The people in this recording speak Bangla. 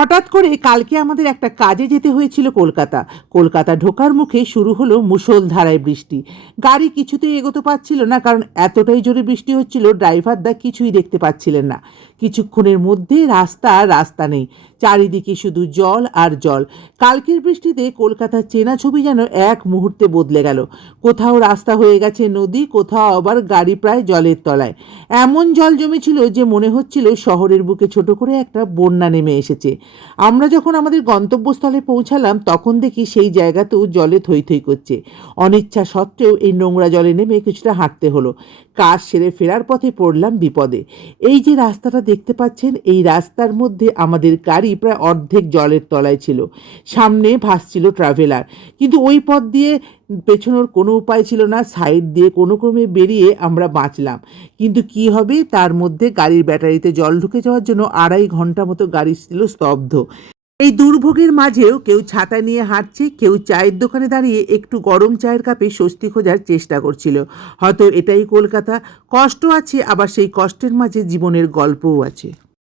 হঠাৎ করে কালকে আমাদের একটা কাজে যেতে হয়েছিল কলকাতা ঢোকার মুখে শুরু হলো মুষলধারায় বৃষ্টি। গাড়ি কিছুতেই এগোতে পারছিল না, কারণ এতটাই জোরে বৃষ্টি হচ্ছিল, ড্রাইভারদা কিছুই দেখতে পাচ্ছিলেন না। কিছুক্ষণের মধ্যে রাস্তা নেই, চারিদিকে শুধু জল আর জল। কালকের বৃষ্টিতে কলকাতার চেনা ছবি যেন এক মুহূর্তে বদলে গেল। কোথাও রাস্তা হয়ে গেছে নদী, কোথাও আবার গাড়ি প্রায় জলের তলায়। এমন জল জমেছিল যে মনে হচ্ছিল শহরের বুকে ছোট করে একটা বন্যা নেমে এসেছে। আমরা যখন আমাদের গন্তব্যস্থলে পৌঁছালাম, তখন দেখি সেই জায়গাতেও জলে থই থই করছে। অনিচ্ছা সত্ত্বেও এই নোংরা জলে নেমে কিছুটা হাঁটতে হলো। কাজ সেরে ফেরার পথে পড়লাম বিপদে। এই যে রাস্তাটা দেখতে পাচ্ছেন, এই রাস্তার মধ্যে আমাদের গাড়ি প্রায় অর্ধেক জলের তলায় ছিল। সামনে ভাসছিল ট্রাভেলার, কিন্তু ওই পথ দিয়ে পেছনোর কোনো উপায় ছিল না। সাইড দিয়ে কোনো ক্রমে বেরিয়ে আমরা বাঁচলাম। কিন্তু কি হবে, তার মধ্যে গাড়ির ব্যাটারিতে জল ঢুকে যাওয়ার জন্য 2.5 ঘন্টা মতো গাড়ি ছিল স্তব্ধ। এই দুর্ভোগের মাঝেও কেউ ছাতা নিয়ে হাঁটছে, কেউ চায়ের দোকানে দাঁড়িয়ে একটু গরম চায়ের কাপে স্বস্তি খোঁজার চেষ্টা করছিল। হয়তো এটাই কলকাতা। কষ্ট আছে, আবার সেই কষ্টের মাঝে জীবনের গল্পও আছে।